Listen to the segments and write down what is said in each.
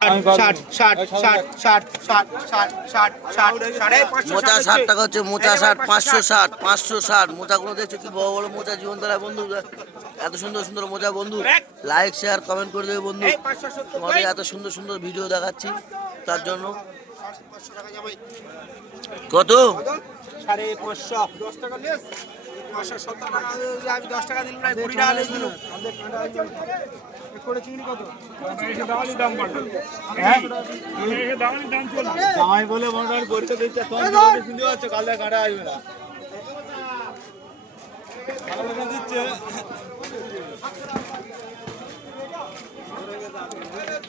ষাট ষাট ষাট ষাট ষাট ষাট ষাট ষাট ষাট মোচা 60 টাকা হচ্ছে, মোচা 60, 560, 560 মোচাগুলো দেখছো কি বড় বড় মোচা জীবনধারা বন্ধু। এত সুন্দর সুন্দর মোচা বন্ধু, লাইক শেয়ার কমেন্ট করে দেবে বন্ধু। তোমাদের এত সুন্দর সুন্দর ভিডিও দেখাচ্ছি তার জন্য। কত? 550 10 টাকা লেস 570 টাকা আমি 10 টাকা দিলাম না 20 টাকা লেস দিলাম করে চিংড়ি কত এসে দাওয়ালি দাম বাড়লো হ্যাঁ এসে দাওয়ালি দাম চলে জামাই বলে মনটার পরীক্ষা দিতে তোমরা শুনতে পাচ্ছ কালকে কাটা আসবে না ভালো দিচ্ছে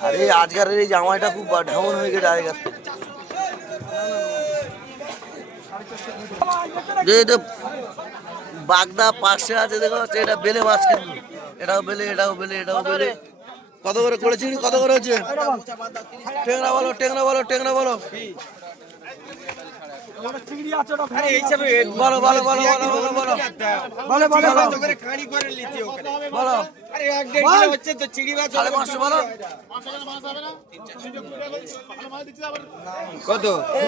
আরে আজকের এই জামাইটা খুব ঢাউন হয়ে গেছে আগেকার থেকে। যে বাগদা পাশে আছে দেখো, এটা বেলে মাছ কিন্তু, এটাও বেলে এটাও বেলে এটাও বেলে। কত করে করেছি, কত করে হচ্ছে? টেংরা বলো টেংরা বলো টেংরা বলো চিংড়ি আছে ওটা আরে এই হিসাবে বলো বলো বলো বলো বলো বলো বলো কত করে কাঁড়ি করে নিতে ওখানে বলো। আরে 1.5 কিলো হচ্ছে তো চিংড়ি মাছ 550 বলো। কত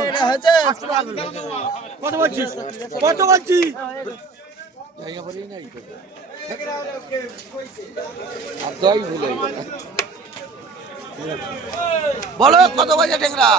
এটা হচ্ছে 800 টাকা কত বলছিস কত বলছিস জায়গা পড়েই নাই তো আর দই ভুলে বলো কত বাজে টেংরা।